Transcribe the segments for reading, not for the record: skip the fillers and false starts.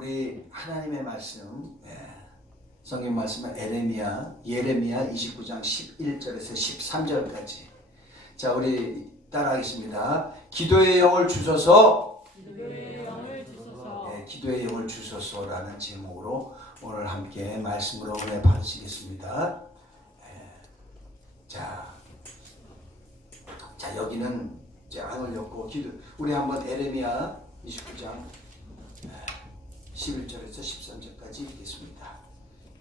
우리 하나님의 말씀, 성경 말씀은 예레미야 29장 11절에서 13절까지. 자, 우리 따라하겠습니다. 기도의 영을 주소서. 기도의 영을 주소서라는 제목으로 오늘 함께 말씀으로 은혜 받으시겠습니다. 자, 여기는 이제 안 올렸고 우리 한번 예레미야 29장 11절에서 13절까지 읽겠습니다.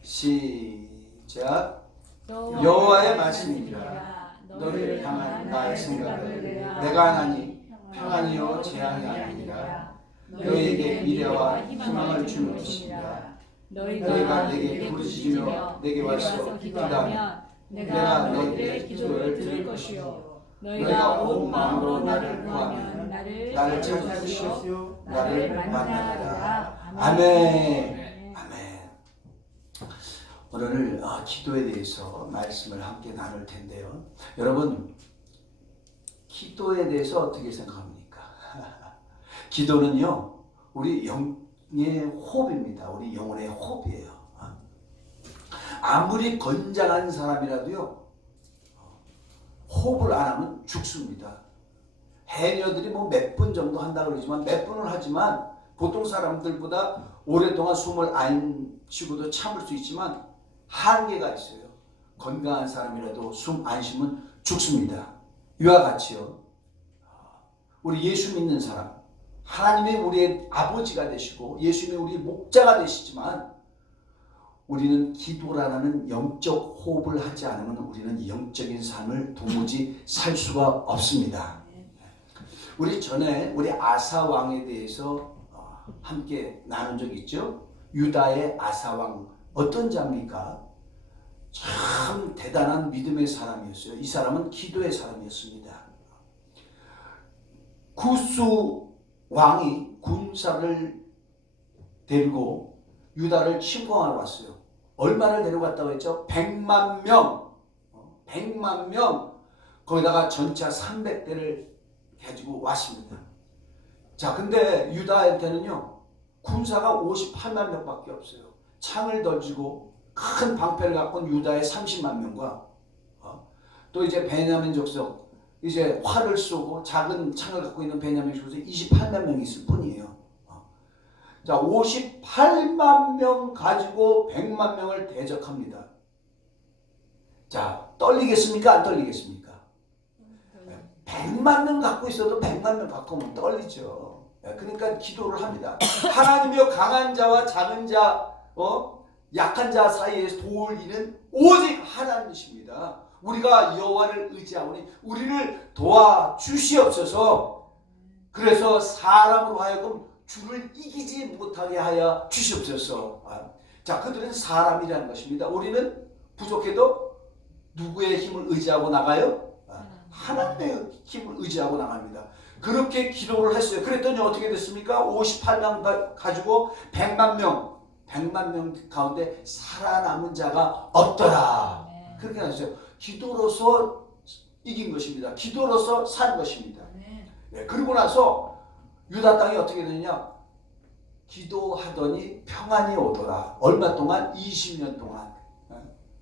시작. 여호와의 말씀이니라. 너를 향한 나의 생각을 내가 하나니 평안이요 재앙이 아니니라. 너희에게 미래와 희망을 주는 것이니라. 너희가 내게 부르짖으며 내게 와서 기도하면 내가 너희의 기도를 들을 것이요 너희가 온 마음으로 나를 구하면 나를 찾으시오 나를 만나리라. 아멘. 아멘. 오늘 기도에 대해서 말씀을 함께 나눌 텐데요. 여러분, 기도에 대해서 어떻게 생각합니까? 기도는요, 우리 영의 호흡입니다. 우리 영혼의 호흡이에요. 아무리 건장한 사람이라도요, 호흡을 안 하면 죽습니다. 해녀들이 뭐 몇 분 정도 한다 그러지만 몇 분을 하지만 보통 사람들보다 오랫동안 숨을 안 쉬고도 참을 수 있지만 한계가 있어요. 건강한 사람이라도 숨 안 쉬면 죽습니다. 이와 같이요, 우리 예수 믿는 사람, 하나님이 우리의 아버지가 되시고 예수님이 우리의 목자가 되시지만 우리는 기도라는 영적 호흡을 하지 않으면 우리는 영적인 삶을 도무지 살 수가 없습니다. 우리 전에 우리 아사 왕에 대해서 함께 나눈 적 있죠? 유다의 아사 왕 어떤 자입니까? 참 대단한 믿음의 사람이었어요. 이 사람은 기도의 사람이었습니다. 구스 왕이 군사를 데리고 유다를 침공하러 왔어요. 얼마를 데려갔다고 했죠? 100만 명. 100만 명. 거기다가 전차 300대를 가지고 왔습니다. 자, 근데 유다한테는요, 군사가 58만 명밖에 없어요. 창을 던지고 큰 방패를 갖고 온 유다의 30만 명과 또 이제 베냐민 족속, 이제 활을 쏘고 작은 창을 갖고 있는 베냐민 족속 28만 명이 있을 뿐이에요. 자, 58만 명 가지고 100만 명을 대적합니다. 자, 떨리겠습니까? 안 떨리겠습니까? 100만 명 갖고 있어도 100만 명 갖고 오면 떨리죠. 그러니까 기도를 합니다. 하나님이여 강한 자와 작은 자, 약한 자 사이에서 도울 이는 오직 하나님이십니다. 우리가 여호와를 의지하오니 우리를 도와주시옵소서. 그래서 사람으로 하여금 주를 이기지 못하게 하여 주시옵소서. 자, 그들은 사람이라는 것입니다. 우리는 부족해도 누구의 힘을 의지하고 나가요? 하나님의 힘을 의지하고 나갑니다. 그렇게 기도를 했어요. 그랬더니 어떻게 됐습니까? 58명 가지고 100만 명 가운데 살아남은 자가 없더라. 그렇게 하셨어요. 기도로서 이긴 것입니다. 기도로서 산 것입니다. 네, 그리고 나서 유다 땅이 어떻게 되느냐? 기도하더니 평안이 오더라. 얼마 동안? 20년 동안.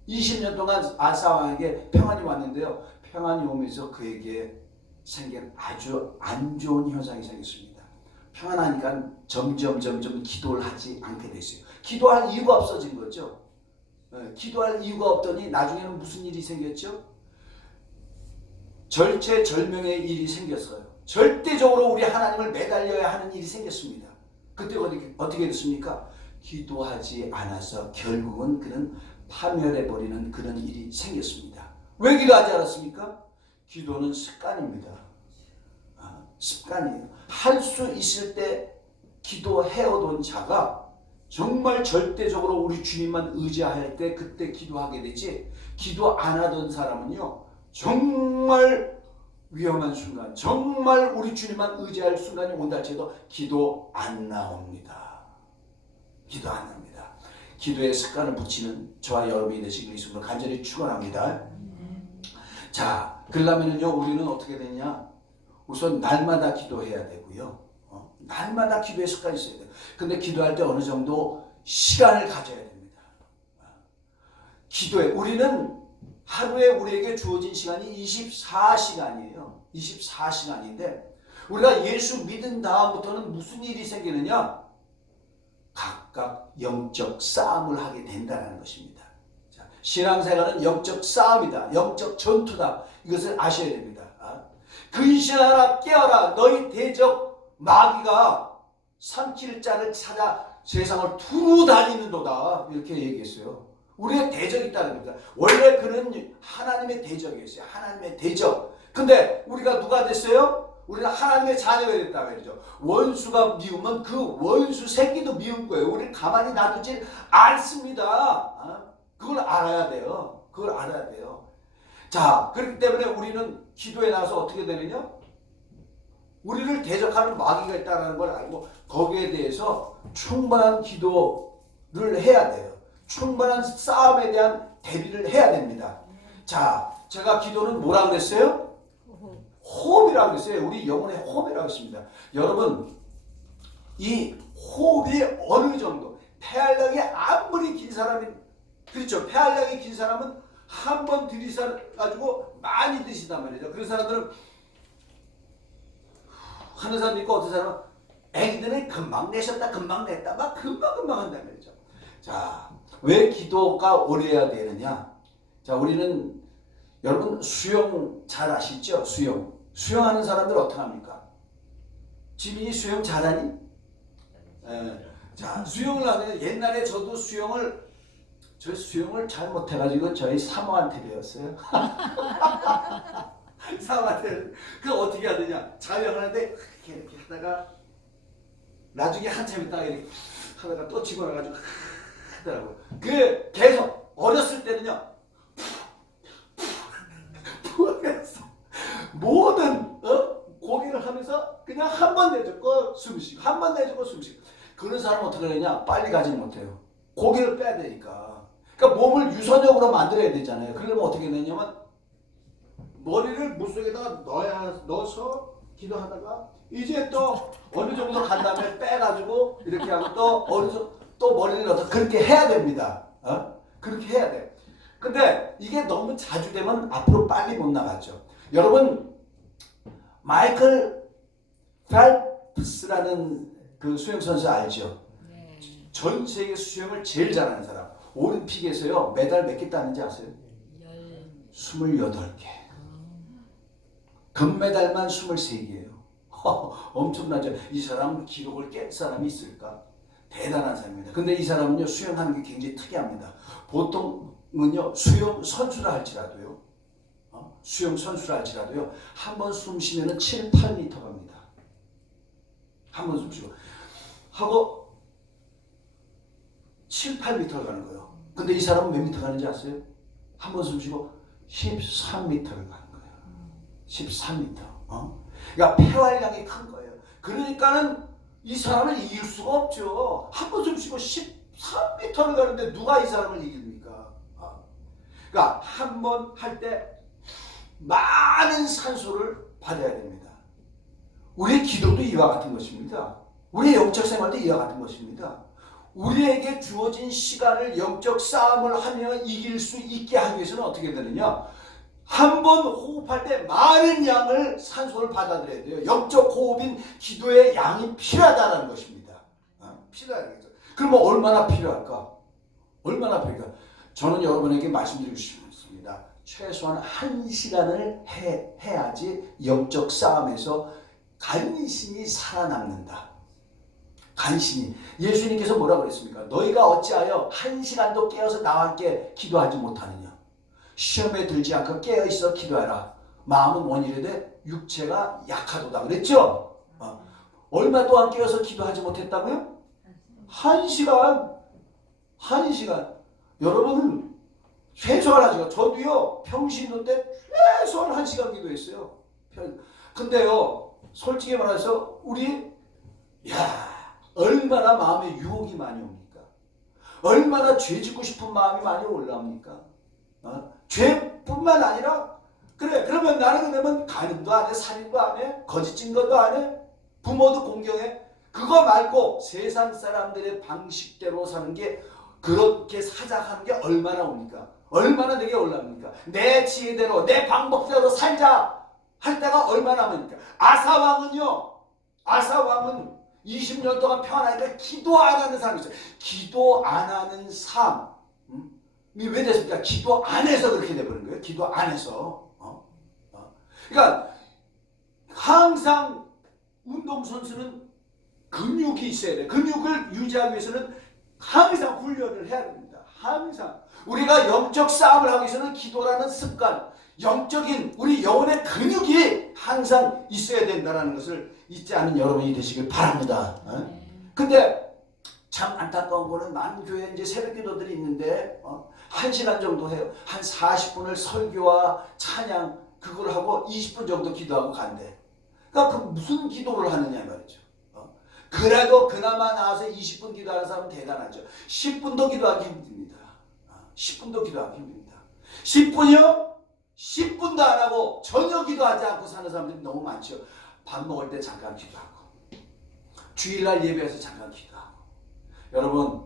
20년 동안 아사 왕에게 평안이 왔는데요. 평안이 오면서 그에게 생긴 아주 안 좋은 현상이 생겼습니다. 평안하니까 점점 기도를 하지 않게 됐어요. 기도할 이유가 없어진 거죠. 기도할 이유가 없더니 나중에는 무슨 일이 생겼죠? 절체절명의 일이 생겼어요. 절대적으로 우리 하나님을 매달려야 하는 일이 생겼습니다. 그때 어떻게 됐습니까? 기도하지 않아서 결국은 그는 파멸해버리는 그런 일이 생겼습니다. 왜 기도하지 않았습니까? 기도는 습관입니다. 습관이에요. 할 수 있을 때 기도해오던 자가 정말 절대적으로 우리 주님만 의지할 때 그때 기도하게 되지, 기도 안 하던 사람은요, 정말 위험한 순간, 정말 우리 주님만 의지할 순간이 온다 할지라도 기도 안 나옵니다. 기도 안 납니다. 기도의 습관을 붙이는 저와 여러분이 되시길 예수님으로 간절히 축원합니다. 자, 그러려면요 우리는 어떻게 되냐? 우선 날마다 기도해야 되고요. 날마다 기도의 습관이 있어야 돼요. 근데 기도할 때 어느 정도 시간을 가져야 됩니다. 기도에 우리는 하루에 우리에게 주어진 시간이 24시간이에요. 24시간인데 우리가 예수 믿은 다음부터는 무슨 일이 생기느냐? 각각 영적 싸움을 하게 된다는 것입니다. 자, 신앙생활은 영적 싸움이다. 영적 전투다. 이것을 아셔야 됩니다. 근신하라 깨어라 너희 대적 마귀가 삼킬 자를 찾아 세상을 두루 다니는도다. 이렇게 얘기했어요. 우리의 대적이 있다는 겁니다. 원래 그는 하나님의 대적이었어요. 하나님의 대적. 근데 우리가 누가 됐어요? 우리는 하나님의 자녀가 됐다 말이죠. 원수가 미우면 그 원수 새끼도 미운 거예요. 우리는 가만히 놔두지 않습니다. 그걸 알아야 돼요. 그걸 알아야 돼요. 자, 그렇기 때문에 우리는 기도에 나가서 어떻게 되느냐? 우리를 대적하는 마귀가 있다는 걸 알고 거기에 대해서 충만한 기도를 해야 돼요. 충만한 싸움에 대한 대비를 해야 됩니다. 자, 제가 기도는 뭐라고 그랬어요? 호흡이라고 그랬어요. 우리 영혼의 호흡이라고 했습니다. 여러분, 이 호흡이 어느 정도, 폐활량이 아무리 긴 사람이, 그렇죠. 폐활량이 긴 사람은 한 번 들이셔가지고 많이 드시단 말이죠. 그런 사람들은 하는 사람도 있고 어떤 사람은 애기들은 금방 내셨다 금방 냈다 막 금방 한단 말이죠. 자, 왜 기도가 오래 해야 되느냐? 자, 우리는 여러분 수영 잘 아시죠? 수영하는 사람들 어떻게 합니까? 지민이 수영 잘하니? 자, 수영을 하면 옛날에 저도 수영을 잘 못해가지고 저희 사모한테 배웠어요. 사모한테. 그 어떻게 하느냐? 자영하는데 이렇게 하다가 나중에 한참 있다가 이렇게 하다가 또 집어넣어가지고 하더라고요. 그 계속 어렸을 때는요. 모든 고기를 하면서 그냥 한 번 내줬고 숨쉬고 한 번 내줬고 숨쉬고. 그런 사람은 어떻게 하느냐? 빨리 가지는 못해요. 고기를 빼야 되니까. 그러니까 몸을 유선적으로 만들어야 되잖아요. 그러려면 어떻게 되냐면 머리를 물속에다가 넣어서 기도하다가 이제 또 어느 정도 간 다음에 빼가지고 이렇게 하고 또 어느 정도 또 머리를 넣어서 그렇게 해야 됩니다. 그렇게 해야 돼. 근데 이게 너무 자주 되면 앞으로 빨리 못 나가죠. 여러분 마이클 펠프스라는 그 수영 선수 알죠? 네. 전 세계 수영을 제일 잘하는 사람. 올림픽에서요 메달 몇 개 따는지 아세요? 28개. 금메달만 23개예요. 엄청나죠? 이 사람 기록을 깰 사람이 있을까? 대단한 사람입니다. 근데 이 사람은요 수영하는 게 굉장히 특이합니다. 보통은요 수영 선수라 할지라도요 한 번 숨 쉬면은 7, 8m 갑니다. 한 번 숨 쉬고 하고 7, 8m를 가는 거예요. 근데 이 사람은 몇 미터 가는지 아세요? 한 번 숨 쉬고 13m를 가는 거예요. 13m. 그러니까 폐활량이 큰 거예요. 그러니까는 이 사람을 이길 수가 없죠. 한 번 숨 쉬고 13m를 가는데 누가 이 사람을 이깁니까? 그러니까 한 번 할 때 많은 산소를 받아야 됩니다. 우리의 기도도 이와 같은 것입니다. 우리의 영적 생활도 이와 같은 것입니다. 우리에게 주어진 시간을 영적 싸움을 하며 이길 수 있게 하기 위해서는 어떻게 되느냐? 한 번 호흡할 때 많은 양을 산소를 받아들여야 돼요. 영적 호흡인 기도의 양이 필요하다는 것입니다. 필요하다는 거죠. 그러면 얼마나 필요할까? 얼마나 필요할까? 저는 여러분에게 말씀드리고 싶습니다. 최소한 1시간을 해야지 영적 싸움에서 간신히 살아남는다. 간신히. 예수님께서 뭐라고 그랬습니까? 너희가 어찌하여 1시간도 깨어서 나와 함께 기도하지 못하느냐. 시험에 들지 않고 깨어있어 기도하라. 마음은 원이래되 육체가 약하도다. 그랬죠? 얼마 동안 깨어서 기도하지 못했다고요? 1시간. 여러분은 최소한 하시고 저도요 평신도 때 최소한 1시간 기도했어요. 근데요 솔직히 말해서 우리 얼마나 마음에 유혹이 많이 옵니까? 얼마나 죄 짓고 싶은 마음이 많이 올라옵니까? 죄뿐만 아니라 그러면 나는 그러면 간음도 안 해, 살인도 안 해, 거짓 증거도 안 해, 부모도 공경해? 그거 말고 세상 사람들의 방식대로 사는 게 그렇게 사자하는 게 얼마나 옵니까? 얼마나 되게 올랍니까? 내 지혜대로 내 방법대로 살자 할 때가 얼마나 많습니까? 아사왕은 20년 동안 평안하니까 기도 안 하는 삶이 있어요. 기도 안 하는 삶. 이게 왜 됐습니까? 기도 안 해서 그렇게 돼버린 거예요. 기도 안 해서. 그러니까 항상 운동선수는 근육이 있어야 돼요. 근육을 유지하기 위해서는 항상 훈련을 해야 됩니다. 항상. 우리가 영적 싸움을 하기 위해서는 기도라는 습관, 영적인 우리 영혼의 근육이 항상 있어야 된다는 것을 잊지 않은 여러분이 되시길 바랍니다. 근데 참 안타까운 거는 많은 교회에 이제 새벽 기도들이 있는데 1시간 정도 해요. 한 40분을 설교와 찬양 그걸 하고 20분 정도 기도하고 간대. 그러니까 그 무슨 기도를 하느냐 말이죠. 그래도 그나마 나와서 20분 기도하는 사람은 대단하죠. 10분도 기도하기 힘듭니다. 10분도 기도하기 힘듭니다. 10분이요? 10분도 안 하고 전혀 기도하지 않고 사는 사람들이 너무 많죠. 밥 먹을 때 잠깐 기도하고 주일날 예배에서 잠깐 기도하고. 여러분,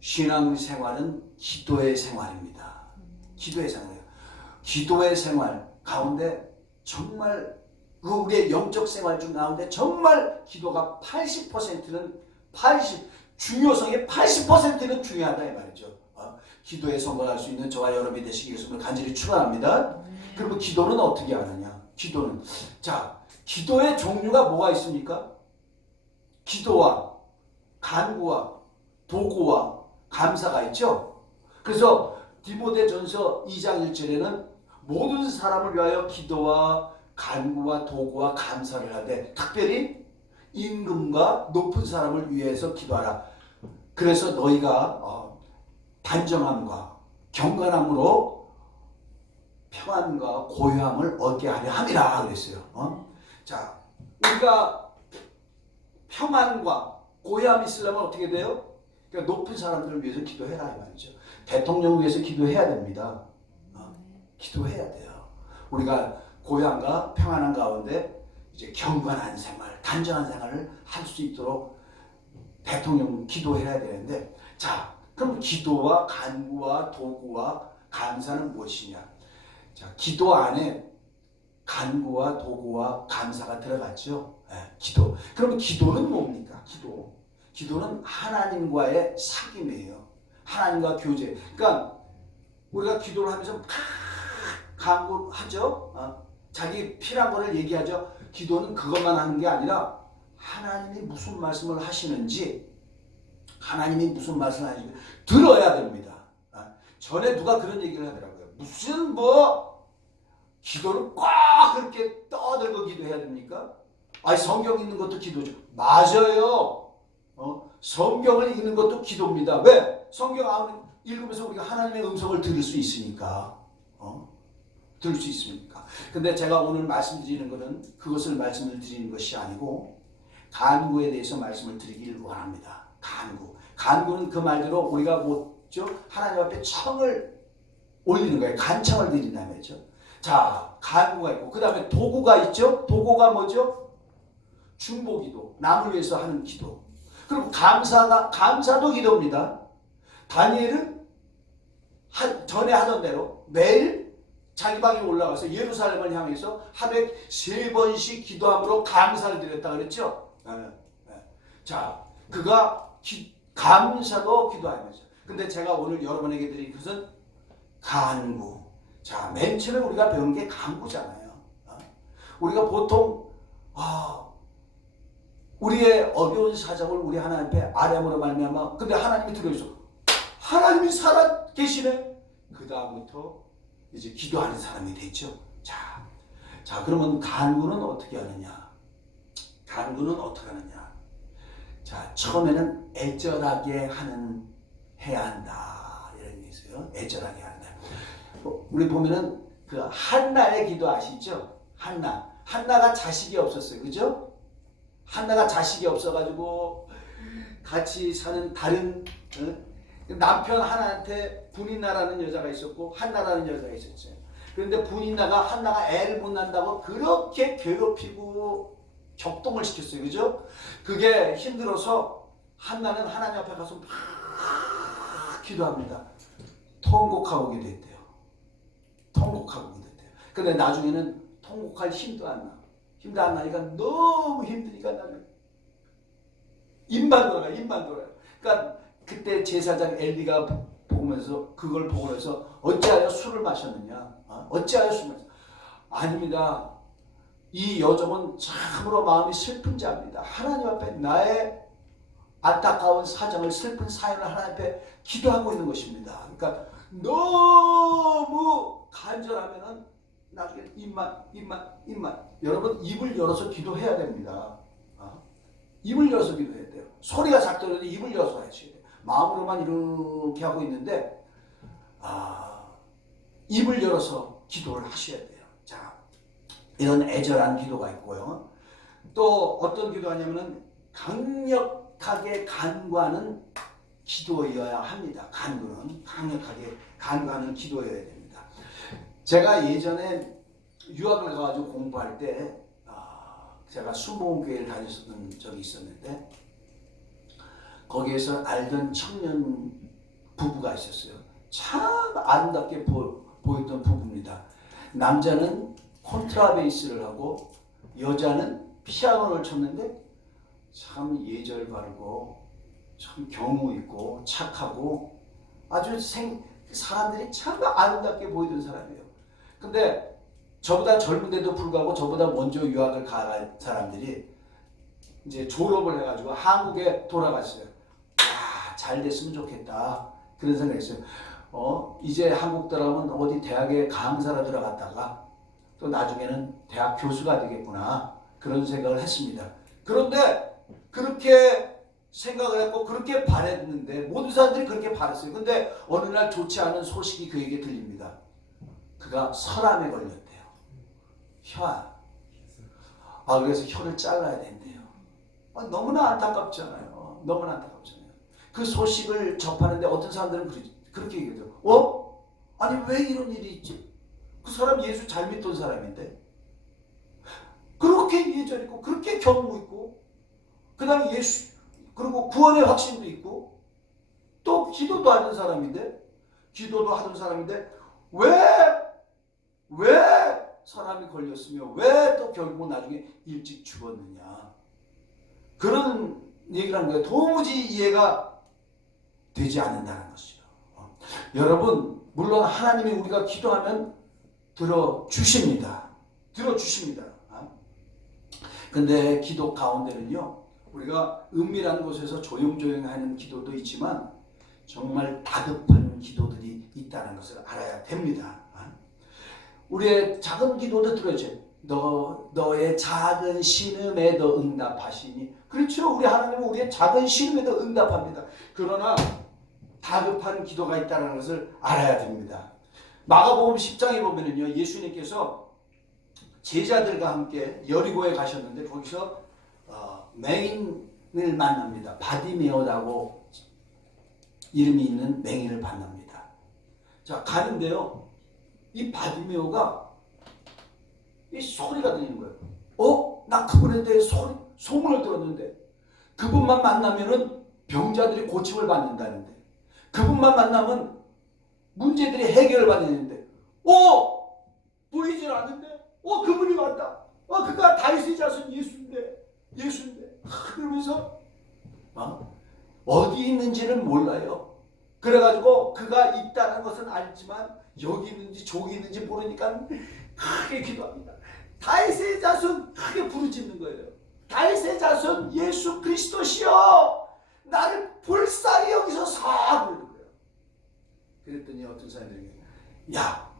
신앙생활은 기도의 생활입니다. 기도의 생활이에요. 기도의 생활 가운데 정말 우리의 영적 생활 중 가운데 정말 기도가 80%는 중요성의 80%는 중요하다 이 말이죠. 기도에 성공할 수 있는 저와 여러분이 되시기 위해서 간절히 축원합니다. 그리고 기도는 어떻게 하느냐? 기도는 기도의 종류가 뭐가 있습니까? 기도와 간구와 도구와 감사가 있죠. 그래서 디모데전서 2장 1절에는 모든 사람을 위하여 기도와 간구와 도구와 감사를 하되 특별히 임금과 높은 사람을 위해서 기도하라. 그래서 너희가 단정함과 경건함으로 평안과 고요함을 얻게 하려 함이라 그랬어요. 자, 우리가 평안과 고요함이 있으려면 어떻게 돼요? 그러니까 높은 사람들을 위해서 기도해라 이 말이죠. 대통령을 위해서 기도해야 됩니다. 기도해야 돼요. 우리가 고향과 평안한 가운데 이제 경건한 생활, 단정한 생활을 할 수 있도록 대통령 기도해야 되는데, 자, 그럼 기도와 간구와 도구와 감사는 무엇이냐? 자, 기도 안에 간구와 도구와 감사가 들어갔죠. 기도. 그럼 기도는 뭡니까? 기도는 하나님과의 사귐이에요. 하나님과 교제. 그러니까 우리가 기도를 하면서 막 간구하죠. 자기 필요한 거를 얘기하죠. 기도는 그것만 하는 게 아니라 하나님이 무슨 말씀을 하시는지 들어야 됩니다. 전에 누가 그런 얘기를 하더라고요. 무슨 기도를 꽉 그렇게 떠들고 기도해야 됩니까? 성경 읽는 것도 기도죠. 맞아요. 성경을 읽는 것도 기도입니다. 왜? 성경 읽으면서 우리가 하나님의 음성을 들을 수 있으니까. 들을 수 있습니까? 근데 제가 오늘 말씀드리는 것은 그것을 말씀을 드리는 것이 아니고 간구에 대해서 말씀을 드리길 원합니다. 간구는 그 말대로 우리가 하나님 앞에 청을 올리는 거예요. 간청을 드린다는 거죠. 자, 간구가 있고 그 다음에 도구가 있죠. 도구가 뭐죠? 중보기도, 남을 위해서 하는 기도. 그리고 감사도 기도입니다. 다니엘은 전에 하던 대로 매일 자기 방에 올라가서 예루살렘을 향해서 하루에 3번씩 기도함으로 감사를 드렸다 그랬죠. 자, 그가 감사도 기도하면서. 근데 제가 오늘 여러분에게 드린 것은 간구. 자, 맨 처음에 우리가 배운 게 간구잖아요. 우리가 보통 우리의 어려운 사정을 우리 하나님 앞에 아뢰므로 말미암아. 근데 하나님이 들어주셔. 하나님이 살아 계시네. 그 다음부터 이제 기도하는 사람이 됐죠. 자, 그러면 간구는 어떻게 하느냐? 자, 처음에는 애절하게 해야 한다. 이런 게 있어요. 애절하게 한다. 우리 보면은 그 한나의 기도 아시죠? 한나가 자식이 없었어요. 그죠? 한나가 자식이 없어가지고 같이 사는 다른 남편 하나한테 분인나라는 여자가 있었고 한나라는 여자가 있었어요. 그런데 분인나가 한나가 애를 못 낳는다고 그렇게 괴롭히고 격동을 시켰어요. 그죠? 그게 힘들어서 한나는 하나님 앞에 가서 막 기도합니다. 통곡하고 기도했대요. 통곡하고 기도했대요. 근데 나중에는 통곡할 힘도 안 나. 힘도 안 나니까 너무 힘드니까 나중에 입만 돌아요. 그러니까 그때 제사장 엘리가 보면서 그걸 보고 나서 어찌하여 술을 마셨느냐? 어찌하여 술을 마셨느냐? 아닙니다. 이 여종은 참으로 마음이 슬픈 자입니다. 하나님 앞에 나의 안타까운 사정을, 슬픈 사연을 하나님 앞에 기도하고 있는 것입니다. 그러니까 너무 간절하면은 나중에 입만 여러분 입을 열어서 기도해야 됩니다. 입을 열어서 기도해야 돼요. 소리가 작더라도 입을 열어서 하셔야 돼요. 마음으로만 이렇게 하고 있는데 입을 열어서 기도를 하셔야 돼요. 자, 이런 애절한 기도가 있고요. 또 어떤 기도하냐면은 강력하게 간구하는 기도여야 합니다. 간구는 강력하게 간구하는 기도여야 됩니다. 제가 예전에 유학을 가가지고 공부할 때 제가 수목교회를 다녔었던 적이 있었는데 거기에서 알던 청년 부부가 있었어요. 참 아름답게 보였던 부부입니다. 남자는 콘트라베이스를 하고 여자는 피아노를 쳤는데 참 예절 바르고 참 경우 있고 착하고 아주 사람들이 참 아름답게 보이던 사람이에요. 근데 저보다 젊은데도 불구하고 저보다 먼저 유학을 간 사람들이 이제 졸업을 해가지고 한국에 돌아갔어요. 잘 됐으면 좋겠다 그런 생각했어요. 이제 한국 들어가면 어디 대학에 강사로 들어갔다가 또 나중에는 대학 교수가 되겠구나 그런 생각을 했습니다. 그런데 그렇게 생각을 했고 그렇게 바랬는데 모든 사람들이 그렇게 바랬어요. 근데 어느 날 좋지 않은 소식이 그에게 들립니다. 그가 설암에 걸렸대요. 그래서 혀를 잘라야 된대요. 너무나 안타깝잖아요. 너무나 안타깝잖아요. 그 소식을 접하는데 어떤 사람들은 그렇게 얘기하죠. 아니 왜 이런 일이 있지? 그 사람 예수 잘 믿던 사람인데 그렇게 예절 있고 그렇게 경우 있고 그 다음에 예수 그리고 구원의 확신도 있고 또 기도도 하던 사람인데 왜 사람이 걸렸으며 왜 또 결국 나중에 일찍 죽었느냐 그런 얘기를 하는 거예요. 도무지 이해가 되지 않는다는 것이죠. 여러분 물론 하나님이 우리가 기도하면 들어주십니다. 근데 기도 가운데는요 우리가 은밀한 곳에서 조용조용 하는 기도도 있지만 정말 다급한 기도들이 있다는 것을 알아야 됩니다. 우리의 작은 기도도 들어줘요. 너의 작은 신음에도 응답하시니. 그렇죠. 우리 하나님은 우리의 작은 신음에도 응답합니다. 그러나 다급한 기도가 있다는 것을 알아야 됩니다. 마가복음 10장에 보면은요 예수님께서 제자들과 함께 여리고에 가셨는데 거기서 맹인을 만납니다. 바디메오라고 이름이 있는 맹인을 만납니다. 자 가는데요 이 바디메오가 이 소리가 들리는 거예요. 나 그분에 대해 소문을 들었는데 그분만 만나면은 병자들이 고침을 받는다는데 그분만 만나면 문제들이 해결을 받는데 보이질 않는데 그분이 왔다. 그가 다윗의 자손 예수인데 그러면서 어디 있는지는 몰라요. 그래가지고 그가 있다는 것은 알지만 여기 있는지 저기 있는지 모르니까 크게 기도합니다. 다윗의 자손 크게 부르짖는 거예요. 다윗의 자손 예수 그리스도시여 나를 불쌍히 여기소서 부르는 거예요. 그랬더니 어떤 사람들이 야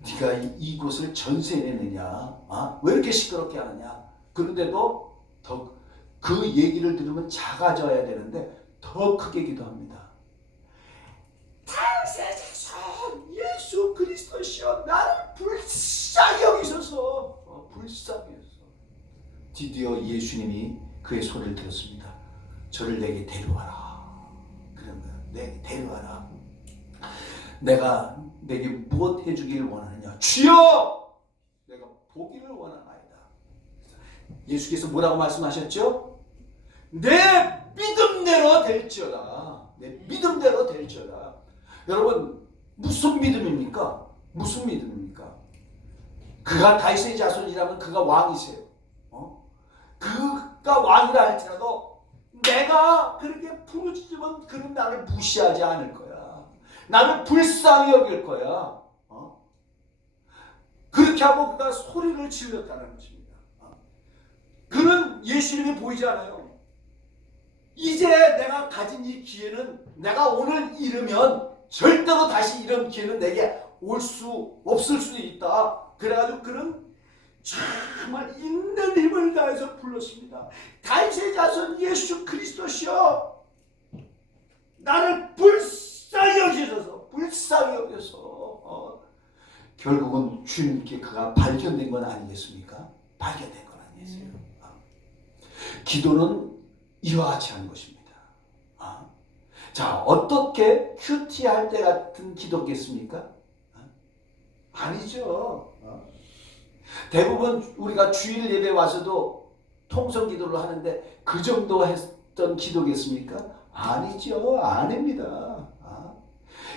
네가 이곳을 전세 내느냐? 왜 이렇게 시끄럽게 하느냐? 그런데도 더 그 얘기를 들으면 작아져야 되는데 더 크게 기도합니다. 다윗의 자손 예수 그리스도시여 나를 불쌍히 여기소서. 불쌍히 여기소서. 드디어 예수님이 그의 소리를 들었습니다. 저를 내게 데려와라. 그런 거예요. 내게 데려와라. 내가 내게 무엇 해주기를 원하느냐? 주여! 내가 보기를 원하나이다. 예수께서 뭐라고 말씀하셨죠? 내 믿음대로 될지어다. 내 믿음대로 될지어다. 여러분 무슨 믿음입니까? 무슨 믿음입니까? 그가 다윗의 자손이라면 그가 왕이세요. 그가 왕이라 할지라도 내가 그렇게 부르짖으면 그는 나를 무시하지 않을 거야. 나를 불쌍히 여길 거야. 그렇게 하고 그가 소리를 질렀다는 것입니다. 그는 예수님이 보이지 않아요. 이제 내가 가진 이 기회는 내가 오늘 잃으면 절대로 다시 이런 기회는 내게 올 수 없을 수도 있다. 그래가지고 그는 정말 있는 힘을 다해서 불렀습니다. 다윗의 자손 예수 그리스도시여, 나를 불쌍히 여기셔서 불쌍히 여겨서 결국은 주님께 그가 발견된 건 아니겠습니까? 발견된 건 아니겠어요. 기도는 이와 같이 하는 것입니다. 자, 어떻게 큐티할 때 같은 기도겠습니까? 아니죠. 대부분 우리가 주일 예배 와서도 통성 기도를 하는데 그 정도 했던 기도겠습니까? 아니죠. 아닙니다.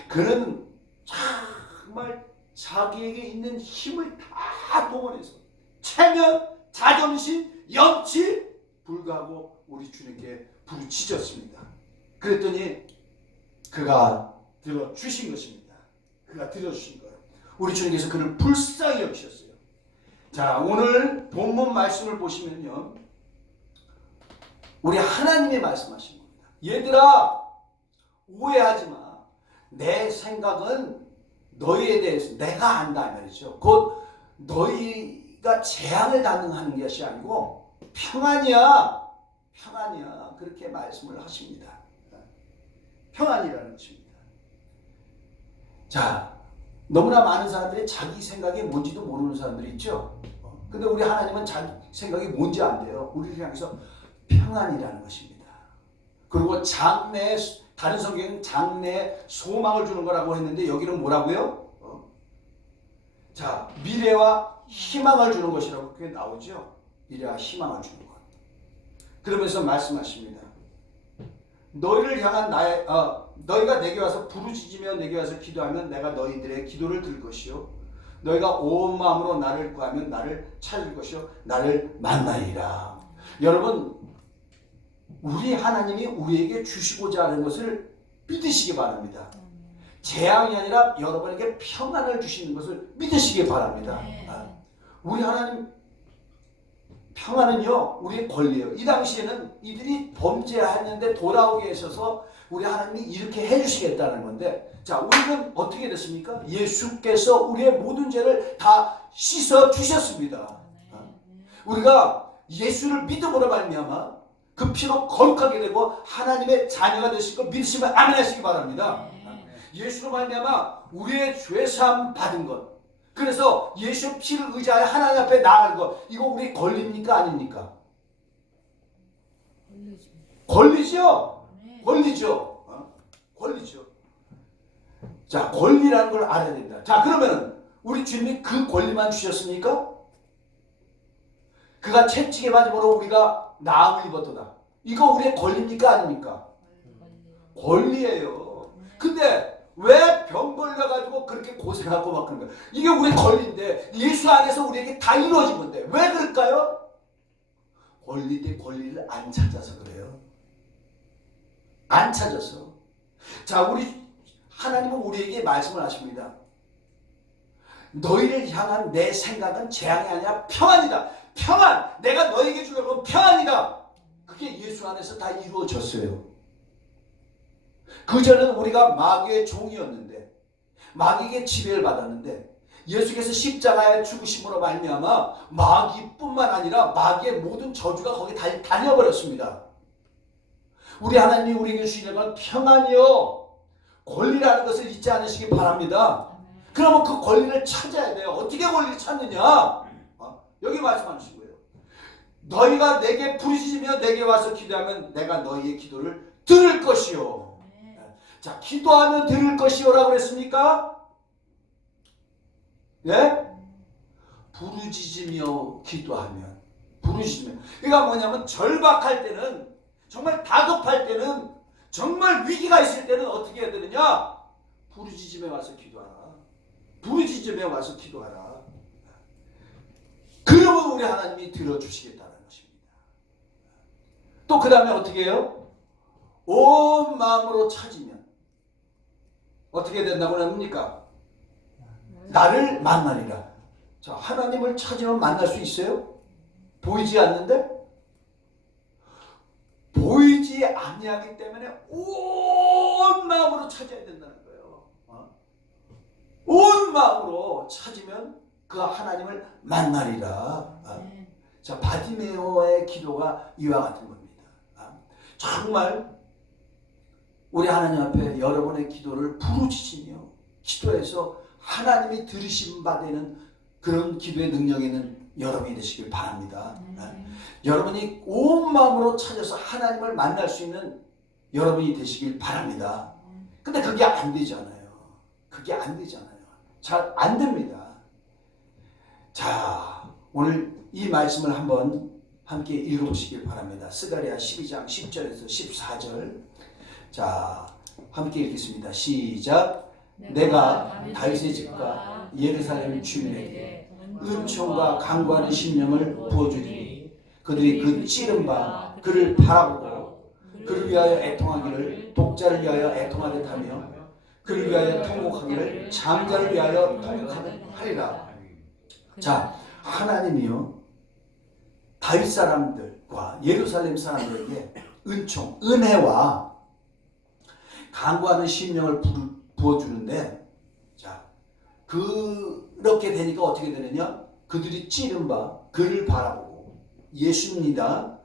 그는 정말 자기에게 있는 힘을 다 동원해서 체면, 자존심, 염치 불구하고 우리 주님께 부르짖었습니다. 그랬더니 그가 들어주신 것입니다. 그가 들어주신 거예요. 우리 주님께서 그를 불쌍히 여기셨어요. 자, 오늘 본문 말씀을 보시면요, 우리 하나님이 말씀하신 겁니다. 얘들아, 오해하지 마. 내 생각은 너희에 대해서 내가 안다 말이죠. 곧 너희가 재앙을 당하는 것이 아니고 평안이야. 평안이야. 그렇게 말씀을 하십니다. 평안이라는 것입니다. 자, 너무나 많은 사람들이 자기 생각이 뭔지도 모르는 사람들이 있죠. 근데 우리 하나님은 자기 생각이 뭔지 안 돼요. 우리를 향해서 평안이라는 것입니다. 그리고 장래, 다른 성경은 장래에 소망을 주는 거라고 했는데 여기는 뭐라고요? 자, 미래와 희망을 주는 것이라고 그게 나오죠. 미래와 희망을 주는 것. 그러면서 말씀하십니다. 너희를 향한 너희가 내게 와서 부르짖으며 내게 와서 기도하면 내가 너희들의 기도를 들을 것이요, 너희가 온 마음으로 나를 구하면 나를 찾을 것이요 나를 만나리라. 여러분, 우리 하나님이 우리에게 주시고자 하는 것을 믿으시기 바랍니다. 재앙이 아니라 여러분에게 평안을 주시는 것을 믿으시기 바랍니다. 우리 하나님 평안은요, 우리의 권리예요. 이 당시에는 이들이 범죄했는데 돌아오게 하셔서 우리 하나님이 이렇게 해주시겠다는 건데, 자, 우리는 어떻게 됐습니까? 예수께서 우리의 모든 죄를 다 씻어 주셨습니다. 우리가 예수를 믿음으로 말미암아 그 피로 거룩하게 되고 하나님의 자녀가 되시고 믿으시면 아멘 하시기 바랍니다. 예수로 말미암아 우리의 죄사함 받은 것, 그래서 예수 피를 의지하여 하나님 앞에 나아가는 것, 이거 우리 권리입니까? 아닙니까? 권리죠? 권리죠. 권리죠. 자, 권리라는 걸 알아야 됩니다. 자, 그러면은 우리 주님이 그 권리만 주셨습니까? 그가 채찍에 맞음으로 우리가 나음을 입었도다. 이거 우리의 권리입니까? 아닙니까? 권리예요. 근데 왜 병 걸려가지고 그렇게 고생하고 막 그런 거야? 이게 우리 권리인데, 예수 안에서 우리에게 다 이루어진 건데 왜 그럴까요? 권리 대 권리를 안 찾아서 그래요. 안 찾아서. 자, 우리 하나님은 우리에게 말씀을 하십니다. 너희를 향한 내 생각은 재앙이 아니라 평안이다. 평안! 내가 너에게 주려고 평안이다. 그게 예수 안에서 다 이루어졌어요. 그전에는 우리가 마귀의 종이었는데, 마귀에게 지배를 받았는데, 예수께서 십자가에 죽으심으로 말미암아 마귀뿐만 아니라 마귀의 모든 저주가 거기에 다 다녀버렸습니다. 우리 하나님이 우리에게 주시는 건 평안이요, 권리라는 것을 잊지 않으시기 바랍니다. 그러면 그 권리를 찾아야 돼요. 어떻게 권리를 찾느냐? 여기 말씀하신 거예요. 너희가 내게 부르짖으며 내게 와서 기도하면 내가 너희의 기도를 들을 것이요. 자, 기도하면 들을 것이요라고 그랬습니까? 예? 부르짖으며 기도하면 부르짖으며. 그러니까 뭐냐면 절박할 때는, 정말 다급할 때는, 정말 위기가 있을 때는 어떻게 해야 되느냐? 부르짖으며 와서 기도하라. 부르짖으며 와서 기도하라. 그러면 우리 하나님이 들어주시겠다는 것입니다. 또 그 다음에 어떻게 해요? 온 마음으로 찾으면 어떻게 된다고 합니까? 나를 만나리라. 자, 하나님을 찾으면 만날 수 있어요? 보이지 않는데? 보이지 아니하기 때문에 온 마음으로 찾아야 된다는 거예요. 온 마음으로 찾으면 그 하나님을 만나리라. 자, 바디메오의 기도가 이와 같은 겁니다. 정말 우리 하나님 앞에 여러분의 기도를 부르짖으며 기도해서 하나님이 들으심 받는 그런 기도의 능력이 있는 여러분이 되시길 바랍니다. 여러분이 온 마음으로 찾아서 하나님을 만날 수 있는 여러분이 되시길 바랍니다. 근데 그게 안 되잖아요. 그게 안 되잖아요. 잘 안 됩니다. 자, 오늘 이 말씀을 한번 함께 읽어보시길 바랍니다. 스가랴 12장 10절에서 14절. 자, 함께 읽겠습니다. 시작. 내가 다윗의 집과 예루살렘 주민에게 은총과 강구하는 심령을 부어주리니 그들이 그 찌른 바 그를 바라보고 그를 위하여 애통하기를 독자를 위하여 애통하듯 하며 그를 위하여 통곡하기를 장자를 위하여 통곡하듯 하리라. 자, 하나님이요 다윗 사람들과 예루살렘 사람들에게 은총, 은혜와 강구하는 심령을 부어주는데, 자, 그렇게 되니까 어떻게 되느냐? 그들이 찌른 바 그를 바라보고, 예수입니다.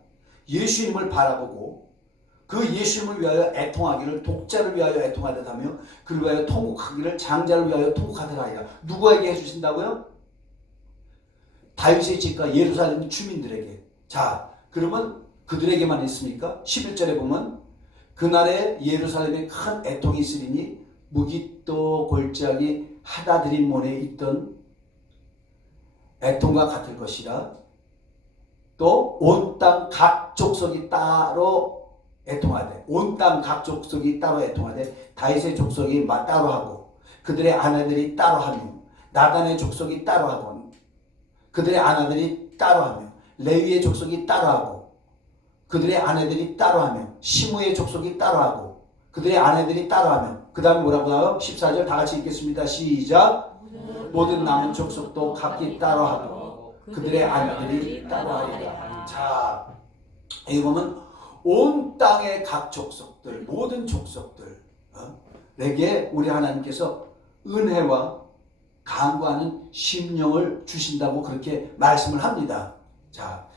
예수님을 바라보고 그 예수님을 위하여 애통하기를 독자를 위하여 애통하듯 하며 그를 위하여 통곡하기를 장자를 위하여 통곡하듯 하리라. 누구에게 해주신다고요? 다윗의 집과 예루살렘 주민들에게. 자, 그러면 그들에게만 있습니까? 11절에 보면 그날에 예루살렘에 큰 애통이 있으리니 무기또 골짜기 하다드림몬에 있던 애통과 같을 것이라. 또 온 땅 각 족속이 따로 애통하되, 온 땅 각 족속이 따로 애통하되 다윗의 족속이 따로 하고 그들의 아내들이 따로 하며 나단의 족속이 따로 하고 그들의 아내들이 따로 하며 레위의 족속이 따로 하고 그들의 아내들이 따로 하며 시므의 족속이 따로 하고 그들의 아내들이 따로 하며. 그 다음에 뭐라고 나와요? 14절 다 같이 읽겠습니다. 시작. 모든 남은 족속도 각기 따로 하고 그들의 아내들이 따로 하리라. 자, 여기 보면 온 땅의 각 족속들, 모든 족속들에게 우리 하나님께서 은혜와 강구하는 심령을 주신다고 그렇게 말씀을 합니다. 자,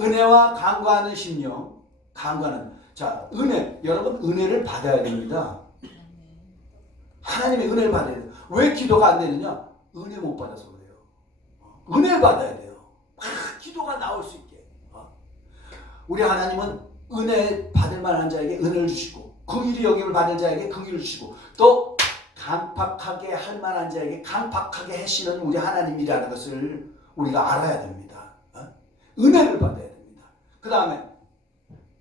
은혜와 강구하는 심령, 강구하는. 자, 은혜, 여러분 은혜를 받아야 됩니다. 하나님의 은혜를 받아야 돼요. 왜 기도가 안 되느냐? 은혜 못 받아서 그래요. 은혜를 받아야 돼요. 기도가 나올 수 있게. 우리 하나님은 은혜 받을 만한 자에게 은혜를 주시고 긍휼히 여김을 받을 자에게 긍휼을 주시고 또 강팍하게 할 만한 자에게 강팍하게 하시는 우리 하나님이라는 것을 우리가 알아야 됩니다. 은혜를 받아야 됩니다. 그 다음에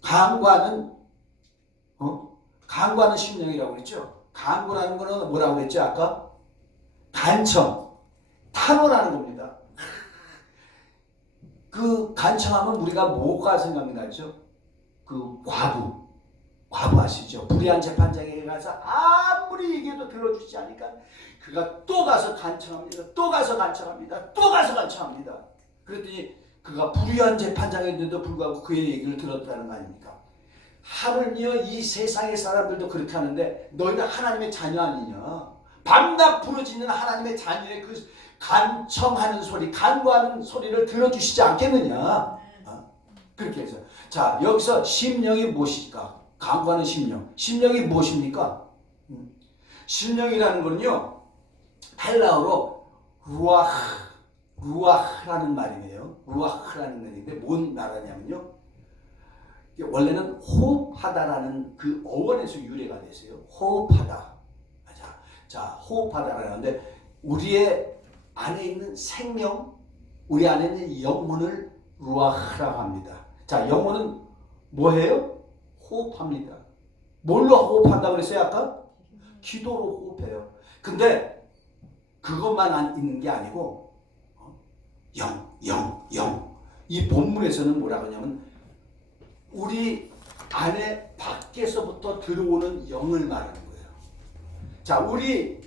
강구하는 심령이라고 그랬죠. 강구라는 거는 뭐라고 그랬죠? 아까 간청, 탄호라는 겁니다. 그 간청하면 우리가 뭐가 생각이 나죠? 그 과부 아시죠? 불의한 재판장에게 가서 아무리 얘기해도 들어주지 않으니까 그가 또 가서 간청합니다. 또 가서 간청합니다. 또 가서 간청합니다. 그랬더니 그가 불의한 재판장인데도 불구하고 그의 얘기를 들었다는 거 아닙니까? 하물며 이 세상의 사람들도 그렇게 하는데 너희는 하나님의 자녀 아니냐? 밤낮 부르짖는 하나님의 자녀의 그 간청하는 소리, 간구하는 소리를 들어주시지 않겠느냐? 그렇게 해서. 자, 여기서 심령이 무엇일까? 간구하는 심령. 심령이 무엇입니까? 심령이라는 건요, 헬라어로 루아흐라는 말이에요. 루아흐라는 말인데 뭔 말하냐면요, 원래는 호흡하다라는 그 어원에서 유래가 됐어요. 호흡하다. 자, 호흡하다라는데 우리의 안에 있는 생명, 우리 안에 있는 영혼을 루아흐라고 합니다. 자, 영혼은 뭐해요? 호흡합니다. 뭘로 호흡한다고 그랬어요 아까? 기도로 호흡해요. 근데 그것만 있는 게 아니고 영. 이 본문에서는 뭐라고 하냐면 우리 안에 밖에서부터 들어오는 영을 말하는 거예요. 자, 우리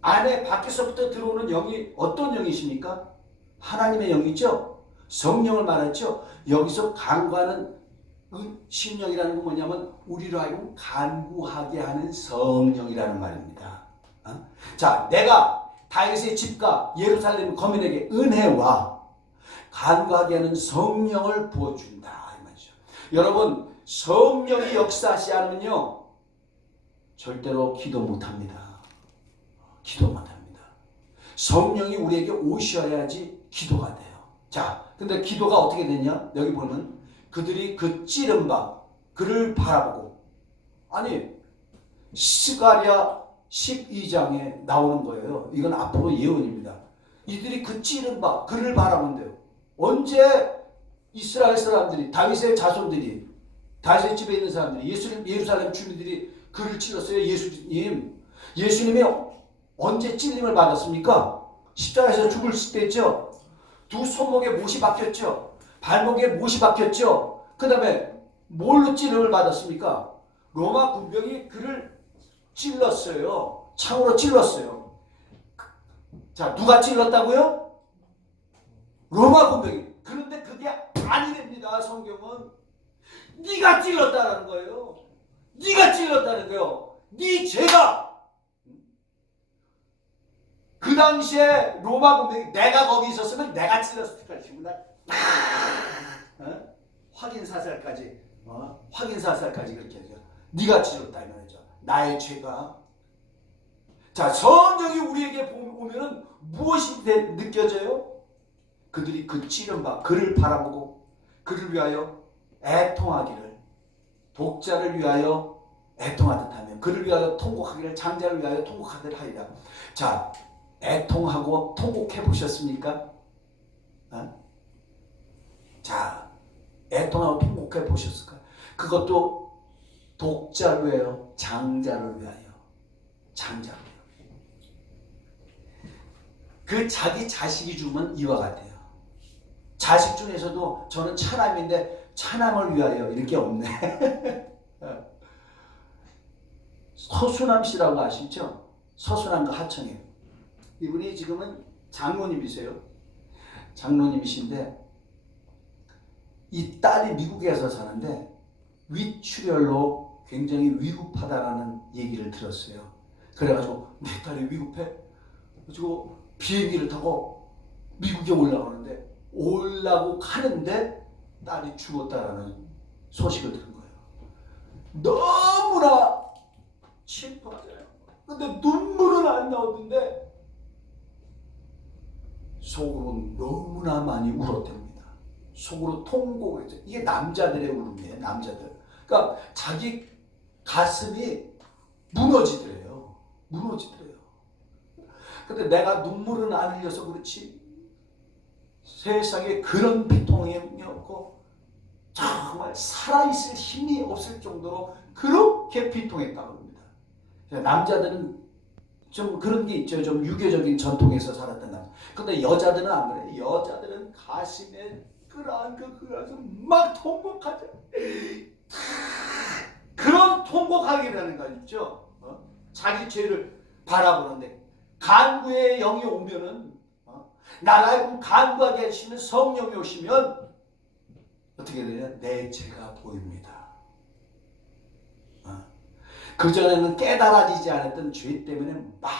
안에 밖에서부터 들어오는 영이 어떤 영이십니까? 하나님의 영이죠. 성령을 말했죠. 여기서 간구하는 심령이라는 건 뭐냐면 우리로 하여금 간구하게 하는 성령이라는 말입니다. 자, 내가 다윗의 집과 예루살렘 거민에게 은혜와 간구하게 하는 성령을 부어준다 이 말이죠. 여러분, 성령이 역사하지 않으면요 절대로 기도 못합니다. 기도 못합니다. 성령이 우리에게 오셔야지 기도가 돼요. 자, 근데 기도가 어떻게 되냐? 여기 보면 그들이 그 찌른 바 그를 바라보고, 아니 스가랴 12장에 나오는 거예요. 이건 앞으로 예언입니다. 이들이 그 찌른 바 그를 바라본대요. 언제 이스라엘 사람들이, 다윗의 자손들이, 다윗의 집에 있는 사람들이, 예루살렘 주민들이 그를 찔렀어요. 예수님이 언제 찔림을 받았습니까? 십자가에서 죽을 때 있죠. 두 손목에 못이 박혔죠. 발목에 못이 박혔죠. 그 다음에 뭘로 찔림을 받았습니까? 로마 군병이 그를 찔렀어요. 창으로 찔렀어요. 자, 누가 찔렀다고요? 로마 군병이. 그런데 그게 아니랍니다. 성경은 네가 찔렀다는 거예요. 네가 찔렀다는 거예요. 네 죄가. 그 당시에 로마 군병이 내가 거기 있었으면 내가 찔렀을 것이구나. 확인 사살까지, 확인 사살까지 그렇게 하죠. 네가 찔렀다 이 말이죠. 나의 죄가. 자, 성령이 우리에게 오면은 무엇이 느껴져요? 그들이 그 찌른 바 그를 바라보고 그를 위하여 애통하기를, 독자를 위하여 애통하듯 하며 그를 위하여 통곡하기를, 장자를 위하여 통곡하듯 하리라. 자, 애통하고 통곡해 보셨습니까? 자, 애통하고 통곡해 보셨을까요? 그것도 독자를 위하여, 장자를 위하여, 장자를 위하여. 그 자기 자식이 죽으면 이와 같아요. 자식 중에서도 저는 차남인데 차남을 위하여 이렇게 없네. 서수남 씨라고 아시죠? 서수남과 하청이에요. 이분이 지금은 장로님이세요. 장로님이신데 이 딸이 미국에서 사는데 위출혈로 굉장히 위급하다라는 얘기를 들었어요. 그래가지고 내 딸이 위급해? 그래가지고 비행기를 타고 미국에 올라오는데 올라고 가는데 딸이 죽었다라는 소식을 들은 거예요. 너무나 슬퍼하잖아요. 근데 눈물은 안 나오는데 속으로 너무나 많이 울었답니다. 속으로 통곡을 했죠. 이게 남자들의 울음이에요. 남자들. 그러니까 자기 가슴이 무너지더래요. 무너지더래요. 근데 내가 눈물은 안 흘려서 그렇지 세상에 그런 비통이 없고 정말 살아있을 힘이 없을 정도로 그렇게 비통했다고 합니다. 남자들은 좀 그런 게 있죠. 좀 유교적인 전통에서 살았던 남자. 근데 여자들은 안 그래. 여자들은 가슴에 끌어안고 막 통곡하죠. 그런 통곡하기라는 거 있죠. 자기 죄를 바라보는데 간구의 영이 오면은 나라에 간구하게 하시는 성령이 오시면 어떻게 되냐? 내 죄가 보입니다. 그전에는 깨달아지지 않았던 죄 때문에 막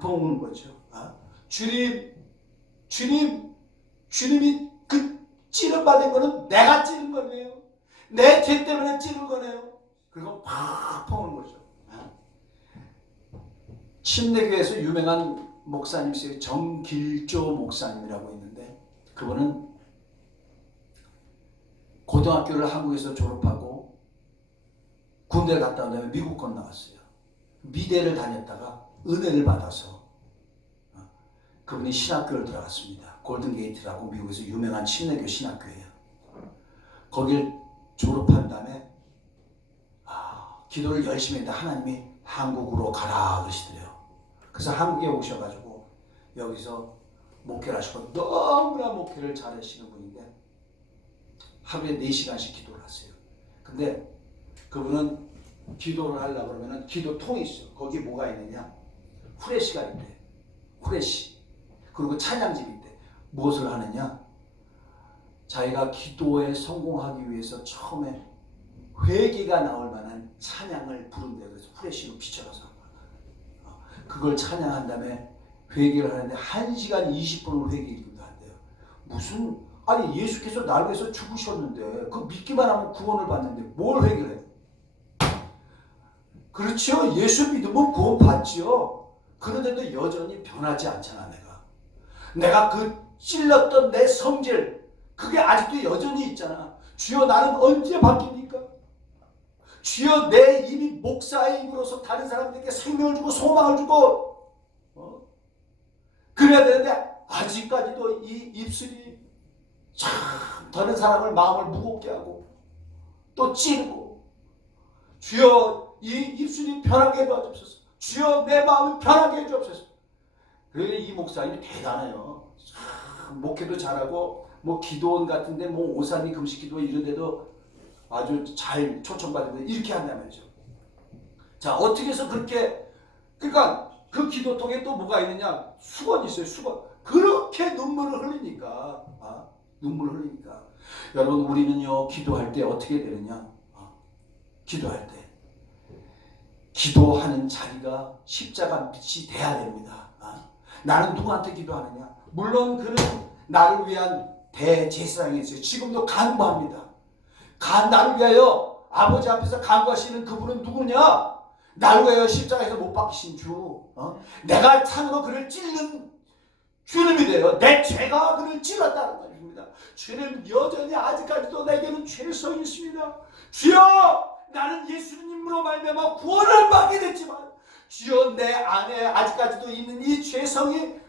퍼오는 거죠. 주님이 그 찌른받은 거는 내가 찌른 거네요. 내 죄 때문에 찌른 거네요. 그리고 팍 퍼오는 거죠. 침례교에서 유명한 목사님 있어요. 정길조 목사님이라고 있는데 그분은 고등학교를 한국에서 졸업하고 군대 갔다 온 다음에 미국 건너갔어요. 미대를 다녔다가 은혜를 받아서 그분이 신학교를 들어갔습니다. 골든게이트라고 미국에서 유명한 침례교 신학교예요. 거길 졸업한 다음에 기도를 열심히 했는데 하나님이 한국으로 가라 그러시더래요. 그래서 한국에 오셔가지고 여기서 목회를 하시고 너무나 목회를 잘하시는 분인데 하루에 4시간씩 기도를 하세요. 근데 그분은 기도를 하려고 그러면 기도통이 있어요. 거기에 뭐가 있느냐? 후레쉬가 있대. 후레쉬. 그리고 찬양집이 있대. 무엇을 하느냐? 자기가 기도에 성공하기 위해서 처음에 회개가 나올 만한 찬양을 부른대요. 그래서 후레쉬로 비춰서 그걸 찬양한 다음에 회개를 하는데 1시간 20분을 회개기도 한대요. 무슨 아니 예수께서 날 위해서 죽으셨는데 그 믿기만 하면 구원을 받는데 뭘 회개를 해? 그렇죠. 예수 믿으면 구원 받지요. 그런데도 여전히 변하지 않잖아. 내가 그 찔렀던 내 성질 그게 아직도 여전히 있잖아. 주여 나는 언제 바뀝니까? 주여 내 입이 목사의 입으로서 다른 사람들에게 생명을 주고 소망을 주고 그래야 되는데 아직까지도 이 입술이 참 다른 사람을 마음을 무겁게 하고 또 찌르고 주여 이 입술이 편하게 해주옵소서. 주여 내 마음이 편하게 해주옵소서. 그래 이 목사님이 대단해요. 참 목회도 잘하고 뭐 기도원 같은데 뭐 오산이 금식기도 이런 데도 아주 잘 초청받는데 이렇게 한단 말이죠. 자 어떻게 해서 그렇게 그러니까 그 기도통에 또 뭐가 있느냐? 수건이 있어요. 수건. 그렇게 눈물을 흘리니까 눈물을 흘리니까 여러분 우리는요 기도할 때 어떻게 되느냐? 기도할 때 기도하는 자리가 십자가 빛이 돼야 됩니다. 나는 누구한테 기도하느냐? 물론 그는 나를 위한 대제사장이 있어요. 지금도 간구합니다. 나를 위하여 아버지 앞에서 간구하시는 그분은 누구냐? 나를 위하여 십자가에서 못 박히신 주. 내가 참으로 그를 찔른 주님이 돼요. 내 죄가 그를 찔렀다는 말입니다. 죄는 여전히 아직까지도 내게는 죄성이 있습니다. 주여 나는 예수님으로 말미암아 구원을 받게 됐지만 주여 내 안에 아직까지도 있는 이 죄성이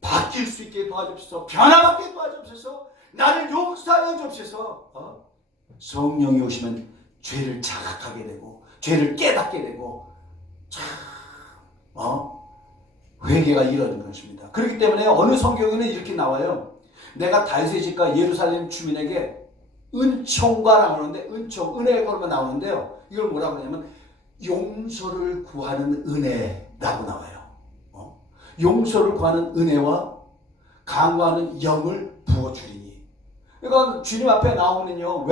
바뀔 수 있게 도와주옵소서. 변화받게 도와주옵소서. 나를 용서하여 주옵소서. 성령이 오시면 죄를 자각하게 되고 죄를 깨닫게 되고 참 회개가 이루어지는 것입니다. 그렇기 때문에 어느 성경에는 이렇게 나와요. 내가 다윗의 집과 예루살렘 주민에게 은총과 나오는데 은총, 은혜의 걸음만 나오는데요. 이걸 뭐라고 하냐면 용서를 구하는 은혜라고 나와요. 용서를 구하는 은혜와 강구하는 영을 부어주리니. 그러니까 주님 앞에 나오면요.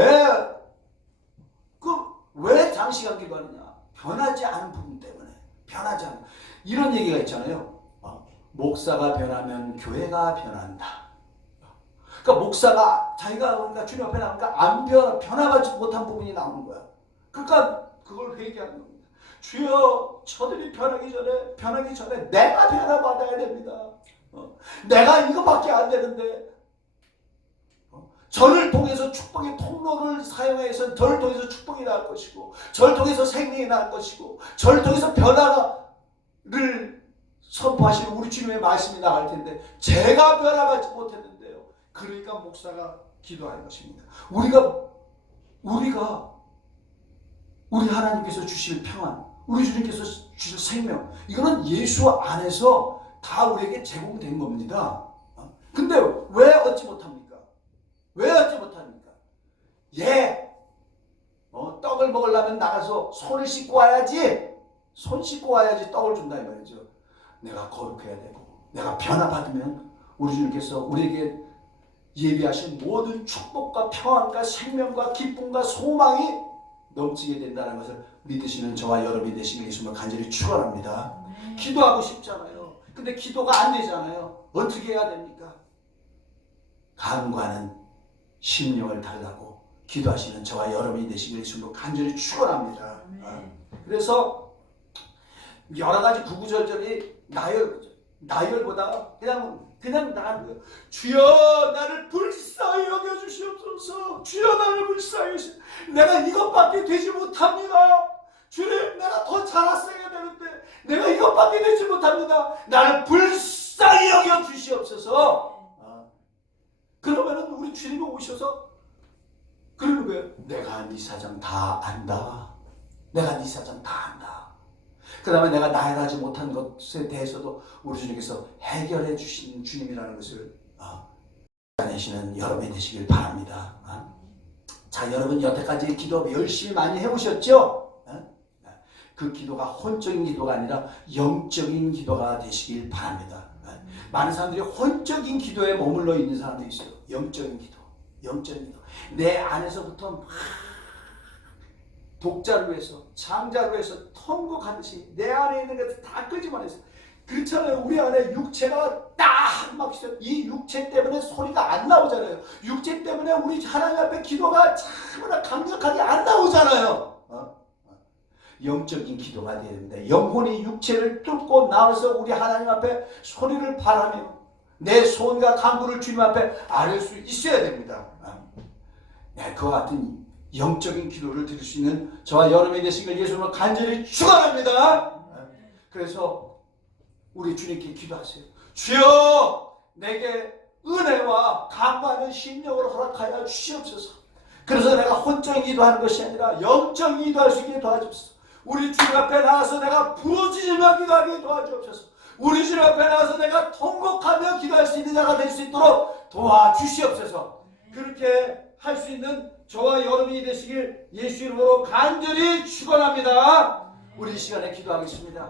왜 장시간 기도하느냐? 변하지 않은 부분 때문에. 변하지 않은. 이런 얘기가 있잖아요. 목사가 변하면 교회가 변한다. 그러니까 목사가 자기가 그러니까 주님 앞에 나오니까 변화하지 못한 부분이 나오는 거야. 그러니까 그걸 회개하는 겁니다. 주여 저들이 변하기 전에 내가 변화받아야 됩니다. 내가 이거밖에 안 되는데 저를 통해서 축복의 통로를 사용해서 저를 통해서 축복이 나올 것이고 저를 통해서 생명이 나올 것이고 저를 통해서 변화를 선포하시는 우리 주님의 말씀이 나갈 텐데 제가 변화받지 못했는데요. 그러니까 목사가 기도하는 것입니다. 우리 하나님께서 주실 평안, 우리 주님께서 주실 생명, 이거는 예수 안에서 다 우리에게 제공된 겁니다. 근데 왜 얻지 못합니까? 왜 얻지 못합니까? 떡을 먹으려면 나가서 손을 씻고 와야지. 손 씻고 와야지 떡을 준다 이 말이죠. 내가 거룩해야 되고 내가 변화받으면 우리 주님께서 우리에게 예비하신 모든 축복과 평안과 생명과 기쁨과 소망이 넘치게 된다는 것을 믿으시는 저와 여러분이 되시길 예수님을 간절히 축원합니다. 기도하고 싶잖아요. 근데 기도가 안 되잖아요. 어떻게 해야 됩니까? 간구하는 심령을 달라고 기도하시는 저와 여러분이 되시길 예수님을 간절히 축원합니다. 그래서 여러 가지 구구절절이 나열보다 그냥 나가는 거예요. 주여 나를 불쌍히 여겨주시옵소서. 주여 나를 불쌍히 여기시옵소서. 내가 이것밖에 되지 못합니다. 주님 내가 더 잘했어야 되는데 내가 이것밖에 되지 못합니다. 나를 불쌍히 여겨주시옵소서. 그러면은 우리 주님이 오셔서 그러는 거예요. 내가 네 사정 다 안다. 내가 네 사정 다 안다. 그 다음에 내가 나열하지 못한 것에 대해서도 우리 주님께서 해결해 주신 주님이라는 것을 내시는 여러분이 되시길 바랍니다. 자, 여러분 여태까지 기도 열심히 많이 해오셨죠? 그 기도가 혼적인 기도가 아니라 영적인 기도가 되시길 바랍니다. 많은 사람들이 혼적인 기도에 머물러 있는 사람들이 있어요. 영적인 기도, 영적인 기도. 내 안에서부터 막 독자로 해서 장자로 해서 통곡하듯이 내 안에 있는 것을 다 끄집어내서 그렇잖아요. 우리 안에 육체가 딱 막히죠. 이 육체 때문에 소리가 안 나오잖아요. 육체 때문에 우리 하나님 앞에 기도가 참으나 강력하게 안 나오잖아요. 영적인 기도가 되야 됩니다. 영혼이 육체를 뚫고 나와서 우리 하나님 앞에 소리를 바라며 내 소원과 간구를 주님 앞에 아뢰 수 있어야 됩니다. 그와 같은 영적인 기도를 드릴 수 있는 저와 여러분이 되시길 예수님으로 간절히 축원합니다. 그래서 우리 주님께 기도하세요. 주여, 내게 은혜와 간구하는 심령을 허락하여 주시옵소서. 그래서 내가 혼적인 기도하는 것이 아니라 영적인 기도할 수 있게 도와주옵소서. 우리 주님 앞에 나와서 내가 부르짖으며 기도하게 도와주옵소서. 우리 주님 앞에 나와서 내가 통곡하며 기도할 수 있는 자가 될 수 있도록 도와주시옵소서. 그렇게 할 수 있는 저와 여러분이 되시길 예수 이름으로 간절히 축원합니다. 우리 이 시간에 기도하겠습니다.